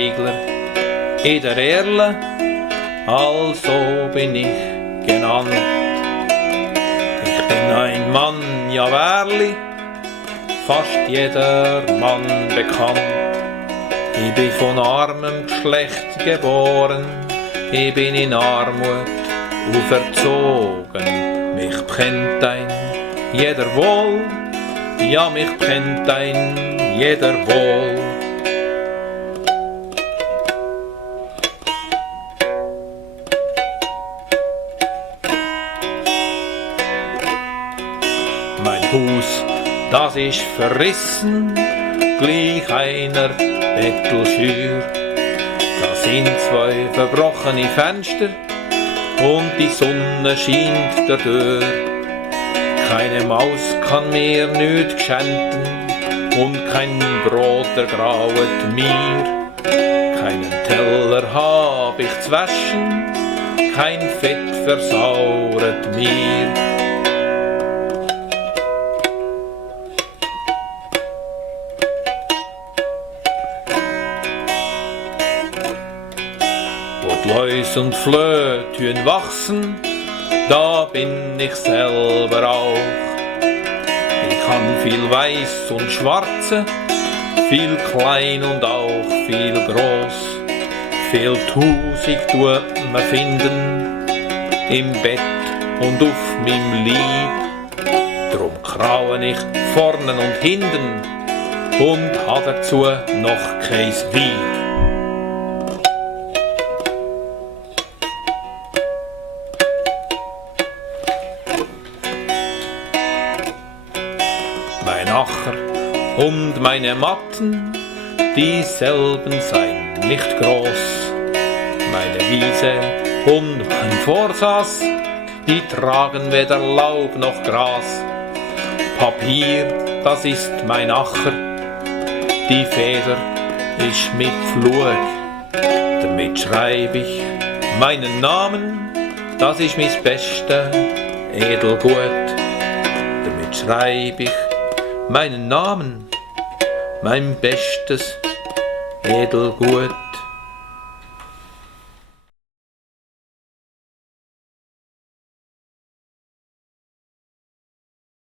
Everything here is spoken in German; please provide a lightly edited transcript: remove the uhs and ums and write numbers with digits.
Segler in der Erle, also bin ich genannt. Ich bin ein Mann, ja wahrlich, fast jeder Mann bekannt. Ich bin von armem Geschlecht geboren, ich bin in Armut auferzogen. Mich kennt ein jeder wohl, ja mich kennt ein jeder wohl. Mein Haus, das ist verrissen, gleich einer Bettelschür. Da sind 2 verbrochene Fenster und die Sonne scheint dadurch. Keine Maus kann mir nüt geschänden und kein Brot ergrauet mir. Keinen Teller hab ich zu waschen, kein Fett versauret mir. Läus und Flöhe tun wachsen, da bin ich selber auch. Ich kann viel Weiß und Schwarze, viel klein und auch viel groß. Viel Tausig tut man finden, im Bett und auf meinem Leib. Drum krauen ich vornen und hinten und ha dazu noch kein Weib. Mein Acher und meine Matten, dieselben seien nicht groß. Meine Wiese und mein Vorsaß, die tragen weder Laub noch Gras. Papier, das ist mein Acher, die Feder ist mit Flug. Damit schreib ich meinen Namen, das ist mein beste Edelgut. Damit schreib ich meinen Namen, mein bestes Edelgut.